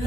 يا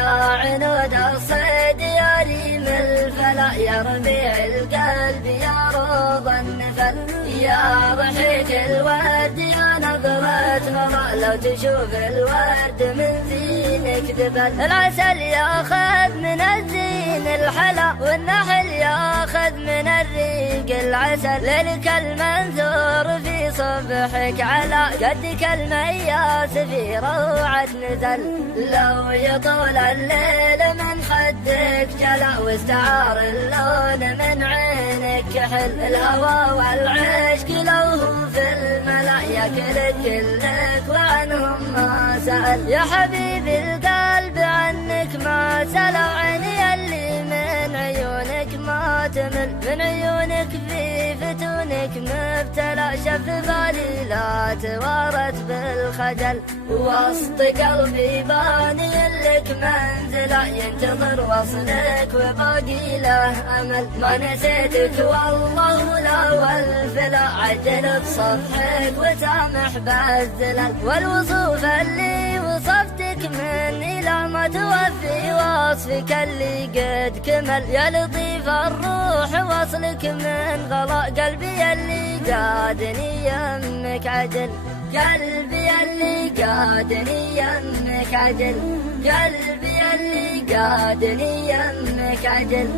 عنود الصيد يا ريم الفلا، يا ربيع القلب يا روض النفل، يا ضحك الورد يا نظرة غلا، لو تشوف الورد من زينك ذبل. العسل ياخذ من الزين الحلا، والنحل ياخذ من الريق العسل، ليلك المنثور في صبحك على قدك المياس في روعة نزل. لو يطول الليل من خدك جلا، واستعار اللون من عينك كحل، الهوى والعشق لو هم في الملا، ياكلك كلك وعنهم ما سأل. يا حبيبي القلب عنك ما سلا، عيني اللي من عيونك ما تمل، من عيونك في فتونك مبتلى، شف بالي لا توارت بالخجل، وسط قلبي باني لك منزله، ينتظر وصلك وباقي له امل. ما نسيتك والله ولا والفلا، عجل بصفحك وسامح بالزلل، والوصوف اللي وصفتك مني لا ما توفي وصفك اللي قد كمل. يا لطيف الروح وصلك من غلا، قلبي اللي قادني يمك عجل، قلبي اللي قادني يمك عجل، قلبي اللي قادني يمك عجل.